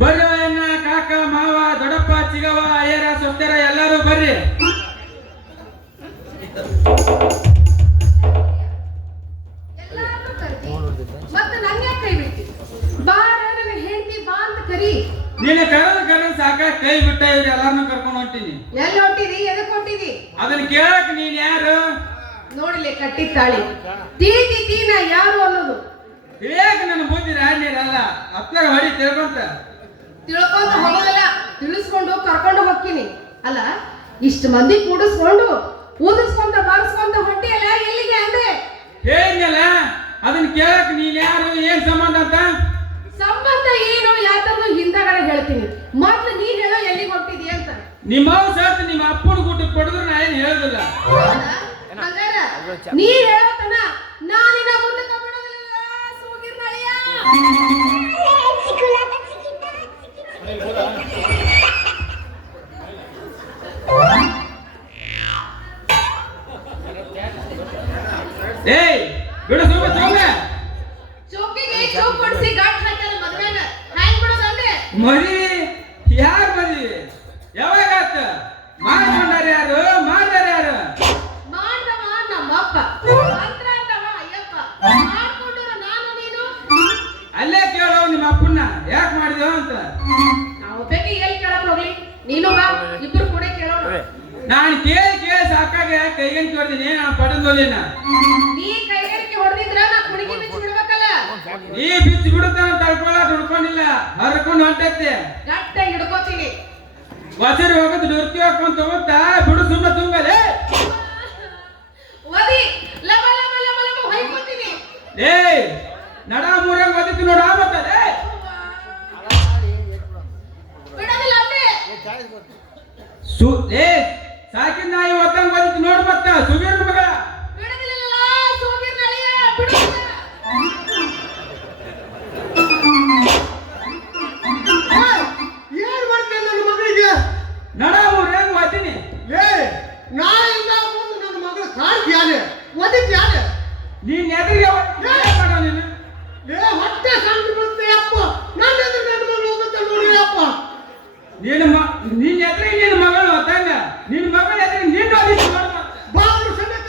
ಬರ್ರಿ ಅಣ್ಣ ಕಾಕ ಮಾವ ದೊಡ್ಡಪ್ಪ ಚಿಗವ ಅಯ್ಯರ ಸೊಸ್ತೆರ ಎಲ್ಲರೂ ಬರ್ರಿ. ಮತ್ತೆ ನಂಗೆ ಕೈ ಬಿಡ್ತಿ ಬಾರ ನನ್ನ ಹೆಂಡತಿ ಬಾ ಅಂತ ಕರಿ. ನೀನು ಕರೆದ ಸಾಕ ಕೈ ಬಿಟ್ಟ ಇವ್ರು ಎಲ್ಲಾರನ್ನೂ ಕರ್ಕೊಂಡು ಹೊಂಟೀನಿ. ಎಲ್ಲಿ ಹೊಂಟಿದಿ ಎದಕ್ಕೆ ಹೊಂಟಿದಿ ಅದನ್ನ ಕೇಳಕ್ ನೀನ್ ಯಾರು? ನೋಡಿಲೆ ಕಟ್ಟಿದ ತಾಳಿ ತಿಳಿದಿ ನಾ ಯಾರು ಅನ್ನೋದು ತಿಳಿಯಾಕ ನನ್ನ ಬುದ್ಧಿ ರಾಣಿರಲ್ಲ ಅತ್ಲಾಗ ಹೊಡಿ ತಿಳ್ಕೊಂತ ಹೋಗೋದಲ್ಲ ತಿಳಿಸ್ಕೊಂಡು ಕರ್ಕೊಂಡು ಹೋಗ್ತೀನಿ. ಅಲ್ಲ ಇಷ್ಟು ಮಂದಿ ಕೂಡಿಸ್ಕೊಂಡು ಊದಿಸ್ಕೊಂತ ಬಾರಿಸ್ಕೊಂತ ಹೊಂಟಿಯಲ್ಲ ಎಲ್ಲಿಗೆ ಅಂದೆ ಹೇಳಿದ್ನಲ್ಲ ಅದನ್ನ ಕೇಳಕ್ ನೀನ್ ಯಾರು ಏನ್ ಸಂಬಂಧ ಅಂತ? ಸಂಬಂಧ ಏನು ಯಾತನ್ನು ಹಿಂದಗಡೆ ಹೇಳ್ತೀನಿ. ಮೊದ್ಲು ನೀ ಹೇಳೋ ಎಲ್ಲಿಗೆ ಹೊಂಟಿದಿ ಅಂತ. ನಿಮ್ಮ ಸತ್ ನಿಮ್ಮ ಅಪ್ಪನ ಊಟ ಕೊಡಿದ್ರು ನಾ ಏನ್ ಹೇಳುದಿಲ್ಲ. ನೀ ಹೇಳೋತನ ನಾನಿನ ಮುಂದಕ್ಕೆ ಬಿಡೋದಿಲ್ಲ. ಸೂಗಿರ್ನಳಿಯ ಏಯ್ ಬಿಡು ಸುಮ್ಮ ಸುಮ್ಮನೆ ಚೌಕಿಗೆ ಚೌಕ್ ಕೊಡಿಸಿ ಗಾಟ್ ಹಾಕ್ಯಾರ ಮದ್ವೆನ ಹ್ಯಾಂಗ್ ಬಿಡೋದಂದ್ರೆ ಮರಿ ಯಾರು ಮರಿ ಯಾವಾಗಾತ ಮಾಡ್ಕೊಂಡಾರ ಯಾರು ಮಾಡ್ಯಾರ ಯಾರು? ಮಾಡ್ದವ ನಮ್ಮಪ್ಪ ಮಂತ್ರ ಅಂತವ ಅಯ್ಯಪ್ಪ ಮಾಡ್ಕೊಂಡ್ರ ನಾನು ನೀನು ಅಲ್ಲೇ ಕೇಳೋ ನಿಮ್ಮ ಅಪ್ಪನ್ನ ಯಾಕೆ ಮಾಡಿದೆವು ಅಂತ. ನಾವು ಬೇಕಿ ಎಲ್ಲಿ ಕೇಳಕ್ ಹೋಗ್ಲಿ ನೀನು ಬಾ ಇಬ್ರು ಕೂಡ ಕೇಳೋಣ. ನಾನು ಕೇಳಿ ಸಾಕಾಗ ಕೈಗಂತ ಹೊಡೆದಿನಿ ನಾನು ಪಡೆದೋಲಿನ. ನೀ ಕೈಗಾರಿಕೆ ಹೊಡೆದಿದ್ರ ನಾ ಕುಣಿಗೆ ಬಿಚ್ಚಿ ಬಿಡ್ಬೇಕಲ್ಲ. ನೀ ಬಿಚ್ಚಿ ಬಿಡುತ್ತಾನ ತಡ್ಕೊಳ್ಳ ದುಡ್ಕೊಂಡಿಲ್ಲ ಹರ್ಕೊಂಡು ಹೊಂಟೈತಿ ಗಟ್ಟಾಗಿ ಹಿಡ್ಕೋತೀನಿ. ಹೊಸರಿ ಹೋಗೋದು ಡುರ್ಕಿ ಹಾಕೊಂಡ್ ತಗೋತಾ ಬಿಡು ಸುಮ್ಮ ತುಂಬಲೆ ಓದಿ ಲಬ ಲಬ ಲಬ ಲಬ ಹೊಯ್ಕೊತೀನಿ. ಏಯ್ ನಡ ಮೂರಂಗ್ ಓದಿತ್ತು ನೋಡ ಮತ್ತಲೆ ಬಿಡೋದಿಲ್ಲ ಅಂದ್ರೆ ಏ ಸಾಕಿನ ನಾಯಿ ಒತ್ತಂಗ್ ಓದಿತ್ತು ನೋಡು ಮತ್ತ ಸುಗೀರ್ ಮಗ ಬಿಡೋದಿಲ್ಲ ಸೋಗಿರ್ನಳಿಯ ಬಿಡೋದಿಲ್ಲ. ಏನ್ ಮಾಡ್ತೇನೆ ನನ್ನ ಮಗಳಿಗೆ? ನಡ ಮೂರಂಗ್ ಓದಿನಿ. ಏ ನಾಯಿಂದ ಮುಂದೆ ನನ್ನ ಮಗಳು ಕಾಣ್ತಿಯಾನೆ ಒದಿತ್ಯಾನೆ. ನೀನ್ ಎದುರಿಗೆ ಮಾಡೋ ನೀನು ಏ ಹೊಟ್ಟೆ ಕಂಡು ಬರುತ್ತೆ ಅಪ್ಪ. ನನ್ನ ಎದುರು ನನ್ನ ಮಗಳು ಹೋಗುತ್ತೆ ನೋಡಿ ಅಪ್ಪ. ನಿನ್ನ ಎದುರಿಗೆ ನಿನ್ನ ಮಗಳು ಒತ್ತಂಗ ನಿನ್ನ ಮಗಳ ಎದುರಿಗೆ ನಿನ್ನ ಓದಿತ್ತು ನೋಡು ಮತ್ತೆ ಬಾಬು ಸಮೇತ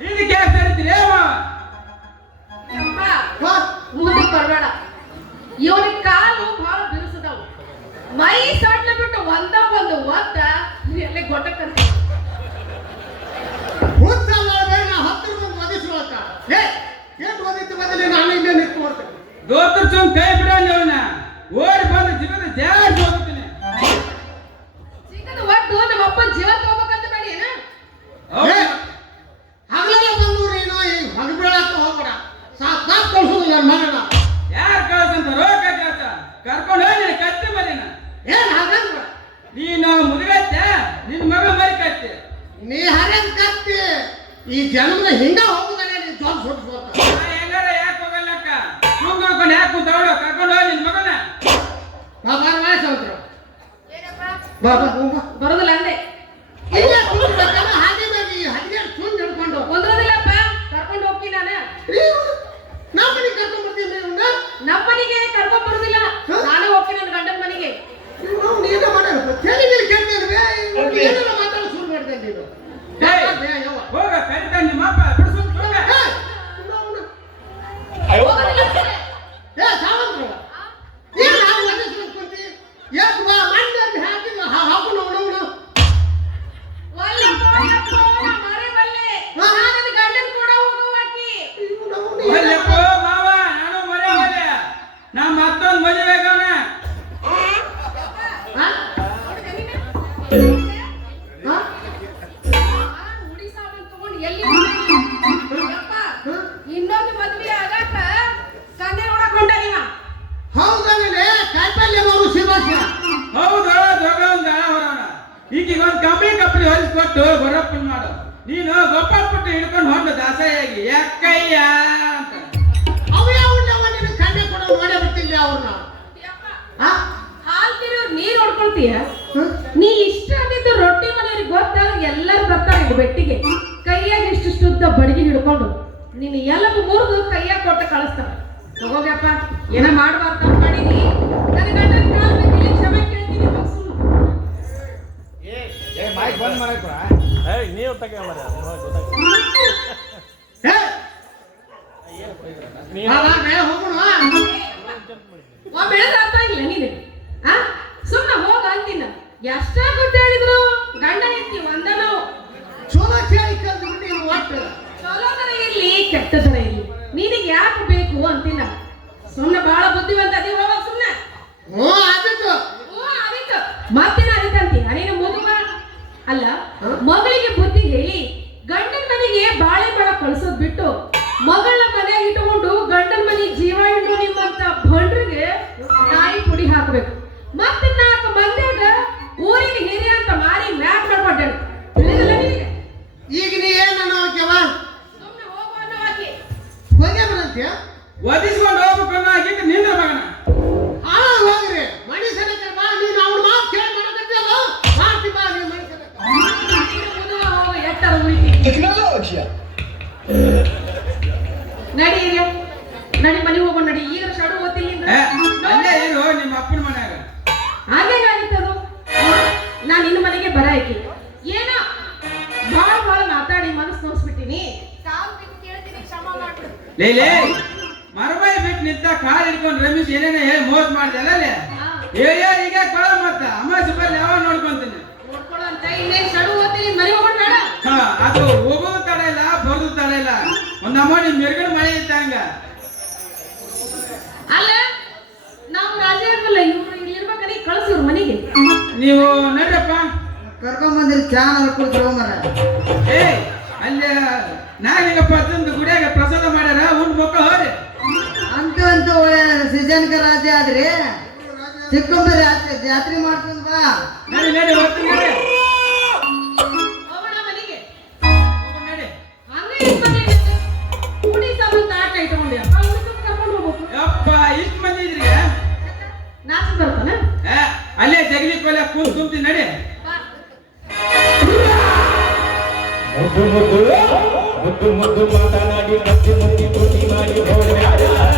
ಇದಕ್ಕೆ ಯಾಕೆ ಸರಿತೀರಿ ಯಪ್ಪ ಮುಂದಕ್ಕೆ ಬರಬೇಡ. ಇವನಿಗೆ ಕಾಲು ಬಹಳ ಬಿರುಸದವು. ಮೈ ಸಡ್ಲ ಬಿಟ್ಟು ಒಂದು ಒತ್ತ ಎಲ್ಲಿ ಗೊಟ್ಟಕ್ಕಂತ ಹುಚ್ಚಲ್ಲ ನಾ ಹತ್ತಿರ ಬಂದು ಒದಿಸುವತ್ತ. ಏ ಏನು ಒದಿತ್ತು ಬದಲಿ ನಾನು ಇಲ್ಲೇ ನಿಂತು ಮಾಡ್ತೇನೆ. ದೋತ್ರ ಚುಮ್ ಕೈ ಬಿಡಲ್ಲ ಅವನ ಓಡಿ ಬಂದು ಜೀವನ ಜಾಸ್ತಿ ಹೋಗ್ತೀನಿ. ಸಿಗದ ಒಟ್ಟು ನಮ್ಮ ಅಪ್ಪ ಜೀವ ತಗೋಬೇಕಂತ ಬೇಡಿ ಏನ ಏ ಹಗಲೆಲ್ಲ ಬಂದು ನೀನು ಈ ಹೊಗಬೀಳಕ್ಕೆ ಹೋಗ್ಬೇಡ. ಸಾಕು ಕಳ್ಸೋದು ನನ್ನ ಮಗನ. ಯಾರು ಕಳ್ಸಂತ ರೋಗ ಕೇಳ್ತ ಕರ್ಕೊಂಡು ಹೋಗಿ ಕತ್ತಿ ಮರಿನ ಏನ್ ಹಾಗಂದ್ರ ನೀನು ಮುದುಗತ್ತೆ ನಿನ್ನ ಮಗಳು ಮರಿ ಕತ್ತಿ ನೀ ಹರಿಯನ್ ಕತ್ತಿ ಈ ಜನ್ಮದ ಹಿಂಗ ಹೋಗುದಾನೆ ನೀ ಜೋಲ್ ಸುಟ್ಸ್ಬೋದ. ಹೆಂಗಾರ ಯಾಕೆ ಹೋಗಲ್ಲಕ್ಕ ಸುಮ್ ನೋಡ್ಕೊಂಡು ಯಾಕೆ ಕೂತಾವಳು ಕರ್ಕೊಂಡು ಹೋಗಿ ನಿನ್ನ ಮಗನ ಬಾಬಾ ವಯಸ್ಸಂದ್ರು ಏನಪ್ಪ ಬಾಬಾ ಬರೋದಿಲ್ಲ ಅಂದೆ. ಇಲ್ಲ ಕುಂತ್ಬೇಕಲ್ಲ ಹಾಗೆ ಬೇಕು. ಈ ಹದಿನೇಳು ಚೂಂದ್ ಹಿಡ್ಕೊಂಡು ಕುಂದ್ರೋದಿಲ್ಲಪ್ಪ ಕರ್ಕೊಂಡು ಹೋಗ್ತೀನಿ ನಾನು. ನಮ್ಮ ಮನೆಗೆ ಕರ್ಕೊಂಡ್ ಬರ್ತೀನಿ ಇವ್ನ. ನಮ್ಮ ಮನೆಗೆ ಕರ್ಕೊಂಡ್ ಬರೋದಿಲ್ಲ ನಾನು ಹೋಗ್ತೀನಿ ನನ್ನ ಗಂಡನ ಮನೆಗೆ. ಇವ್ನು ನೀನೇ ಮಾಡೋಣ ತೆಲಿಗೆ ಕೇಳ್ತೇನೆ ಏನಾರ ಮಾತಾಡೋ ಶುರು ಮಾಡ್ತೇನೆ ನೀನು. ಹೋಗ ಕರಿತಾನೆ ನಿಮ್ಮ ಅಪ್ಪ ಬಿಡಿಸು ಹೋಗೋದಿಲ್ಲ ಅಂದೆ. ಏ ಸಾವಂತ್ರ ಏನು ನಾವು ಒದಿಸ್ಕೊಂಡು ಕುಂತಿ ಯಾಕೆ ಬಾ ಮಂದಿ ಹಾಕಿಲ್ಲ ಹಾಕೋಣ ಅವನವನು ಒಲ್ಲಪ್ಪ ಮಾರೇ ಬಲ್ಲೆ ನಾನು ನನ್ನ ಗಂಡನ ಕೂಡ ಹೋಗುವಾಕಿ. ಒಲ್ಲಪ್ಪ ಮಾವ ನಾನು ಮರೆ ಹೋದೆ ನಾ ಮತ್ತೊಂದು ಮದುವೆ ಆಗವನ ಇನ್ನೊಂದು ಮದುವೆ ಆಗಾಕ ಕನ್ಯೆ ನೋಡಕ್ ಹೊಂಟ ನೀವ. ಹೌದಾನೆ ಕಾಯಿಪಲ್ಯ ಮಾರು ಶಿವಾಸ. ಹೌದು ಜೋಗವಂದ ಅವರವನ ಈಗೀಗ ಒಂದು ಕಪ್ಪಿ ಹೊಲಿಸ್ಕೊಟ್ಟು ಗೊರಪ್ಪನ್ ಮಾಡು ನೀನು ಗೋಪಾಲ್ ಪುಟ್ಟ ಹಿಡ್ಕೊಂಡು ಹೊಂಡು ದಾಸಯಾಗಿ ಯಾಕಯ್ಯ ಅಂತ ಅವೇ ಉಳ್ಳವ ನೀನು ಕನ್ಯೆ ಕೊಡೋ ಮಾಡೇ ಬಿಟ್ಟಿಲ್ಲ ಅವ್ರನ್ನ. ಹಾಲ್ ತಿರೋರು ನೀರ್ ಹೊಡ್ಕೊಳ್ತೀಯ. ನೀ ಇಷ್ಟ ಅಂದಿದ್ದು ರೊಟ್ಟಿ ಮನೆಯವ್ರಿಗೆ ಗೊತ್ತಾಗ ಎಲ್ಲರೂ ಬರ್ತಾರೆ ಇದು ಬೆಟ್ಟಿಗೆ ಕೈಯಾಗ ಇಷ್ಟು ಶುದ್ಧ ಬಡಗಿ ಹಿಡ್ಕೊಂಡು ನೀನು ಎಲ್ಲವೂ ಮುರಿದು ಕೈಯಾಗ ಕೊಟ್ಟು ಕಳಿಸ್ತಾರ. ಹೋಗ್ಯಪ್ಪ ಏನ ಮಾಡ್ಬಾರ್ದು ಮಾಡೀನಿ ನನ್ನ ಗಂಡನ ಹೇ ಹೋಗೋಣ ಒಮ್ಮೆ ಹೇಳಿದ್ರೆ ಅರ್ಥ ಆಗಿಲ್ಲ ನೀನು ಆ ಸುಮ್ಮನೆ ಹೋಗ ಅಂತಿನ ಎಷ್ಟ ಗೊತ್ತ ಹೇಳಿದ್ರು ಗಂಡ ಹೆಂಡತಿ ಒಂದ ನಾವು ಚಲೋ ಕೇಳಿ ಕಲ್ತು ನೀನು ಒಟ್ಟು ಚಲೋದರ ಇರ್ಲಿ ಕೆಟ್ಟದರ ಇರ್ಲಿ ನಿನಗೆ ಯಾಕೆ ಬೇಕು ಅಂತಿನ ಸುಮ್ಮನೆ ಬಹಳ ಬುದ್ಧಿವಂತ ಅದೇ ಹೋಗ ಸುಮ್ಮನೆ ಹ್ಞೂ ಆದಿತ್ತು ಆದಿತ್ತು ಮತ್ತೇನ ಆದಿತ್ತು ಅಂತೀನ ನೀನು ಮುದುಗ ಅಲ್ಲ ಮಗಳಿಗೆ ಬುದ್ಧಿ ಹೇಳಿ ಗಂಡನ ಮನೆಗೆ ಬಾಳೆ ಮರ ಕಳ್ಸೋದ್ ಬಿಟ್ಟು ಮಗಳನ್ನ ಮನೆಯಾಗ ಇಟ್ಟುಕೊಂಡು ಗಂಡನ ಮನೆಗೆ ಜೀವ ಇಟ್ಟು ನಿಮ್ಮಂತ ಭಂಡ್ರಿಗೆ ನಾಯಿ ಪುಡಿ ಹಾಕ್ಬೇಕು ಮತ್ತೆ 4 ಮಂದಿಯಾಗ ಊರಿನ ಹಿರಿಯ ಅಂತ ಮಾರಿ ಮ್ಯಾಪ್ ಮಾಡ್ಕೊಂಡೆ ತಿಳಿದಿಲ್ಲ ನಿನಗೆ ಈಗ ನೀ ಏನು ಅನ್ನೋಕ್ಯವ ಸುಮ್ಮನೆ ಹೋಗು ಅನ್ನೋವಾಕಿ ಹೋಗೇ ಬರಂತೀಯ ಒದಿಸ್ಕೊಂಡು ಹೋಗ್ಬೇಕು ಆಗಿದ್ದು ನಿಂದ್ರ ಮಗನ ಹೋಗ್ರಿ ಮಣಿ ಸನಕ್ಕೆ ಬಾ ನೀನು ಅವ್ನ ಮಾತು ಕೇಳಿ ಮಾಡಕತ್ತಿಯಲ್ಲ ಮಾಡ್ತಿ ಬಾ ನೀನು ಮಣಿ ಸನಕ್ಕೆ ಹೋಗು ಎಟ್ಟರ ಉಳಿತಿ ನಡಿ ಹಿರಿಯ ನಡಿ ಮನೆಗೆ ಹೋಗೋಣ ನಡಿ ಈಗ ಶಡು ಓದ್ತಿಲ್ಲ ಅಲ್ಲೇ ಇರು ನಿಮ್ಮ ಅಪ್ಪನ ಮನ್ಯಾಗ ಹಾಗೆ ಆಗಿತ್ತದು ನಾನು ನಿನ್ನ ಮನೆಗೆ ಬರಾಕಿ ಏನ ಭಾಳ ಮಾತಾಡಿ ಮನಸ್ಸು ನೋಡ್ಸ್ಬಿಟ್ಟಿನಿ ಲೇ ಮರಬಾಯಿ ಬಿಟ್ಟು ನಿಂತ ಕಾಲ್ ಹಿಡ್ಕೊಂಡು ರಮೇಶ್ ಏನೇನ ಹೇಳಿ ಮೋಸ ಮಾಡ್ದಲ್ಲ ಅಲ್ಲೇ ಈಗ ಕೊಳ ಮತ್ತ ಅಮ್ಮ ಸುಬ್ಬಲ್ಲಿ ಯಾವ ನೋಡ್ಕೊಂತೀನಿ ನೋಡ್ಕೊಳ್ಳೋ ಅಂತ ಇನ್ನೇನ್ ಶಡು ಓದ್ತೀನಿ ಮನೆ ಹೋಗೋಣ ಬೇಡ ಅದು ಹೋಗೋದು ತಡ ಇಲ್ಲ ಬರೋದು ತಡ ಇಲ್ಲ ಒಂದಮ್ಮ ನಿಮ್ ಮೆರ್ಗಡ ಮಳೆ ಇತ್ತ ಹಂಗ ಅಲ್ಲ ನಾವು ರಾಜೇ ಇರ್ಬಲ್ಲ ಇವ್ರು ಇಲ್ಲಿ ಇರ್ಬೇಕಂದ್ರೆ ಕಳ್ಸಿವ್ರು ಮನೆಗೆ ನೀವು ನಡ್ರಪ್ಪ ಕರ್ಕೊಂಬಂದಿರಿ ಚಾನಲ್ ಕುಡಿದ್ರು ಮರ ಏ ಅಲ್ಲೇ ನಾಗಲಿಂಗಪ್ಪ ತಂದು ಗುಡಿಯಾಗ ಪ್ರಸಾದ ಮಾಡ್ಯಾರ ಉಂಡು ಮಕ್ಕಳು ಹೋರಿ ಅಂತೂ ಒಳ್ಳೆ ಸೀಸನ್ಕ ರಾಜ್ಯ ಆದ್ರಿ ಚಿಕ್ಕಂಬರಿ ಜಾತ್ರೆ ಮಾಡ್ತೀನಿ ಬಾ ನಡಿ ನಡಿ ಹೋಗ್ತೀನಿ ನಡಿ ಹೋಗೋಣ ಮನೆಗೆ ನಡಿ ಹಂಗೆ ಇರ್ತಾನೆ ಕೂಡಿ ಸಾಬಂತ ಆಟ ಇಟ್ಕೊಂಡೆ ಕರ್ಕೊಂಡು ಹೋಗ್ಬೇಕು ಯಪ್ಪ ಇಷ್ಟು ಮಂದಿ ಇದ್ರಿ ನಾಚಿ ಬರ್ತಾನ ಅಲ್ಲೇ ಜಗಲಿ ಕೊಲೆ ಕೂತ್ ತುಂಬ್ತೀನಿ ನಡಿ ಮುದ್ದು ಮುದ್ದು ಮುದ್ದು ಮುದ್ದು ಮಾತನಾಡಿ ಮುದ್ದಿ ಮುದ್ದಿ ಮಾಡಿ ಹೋದ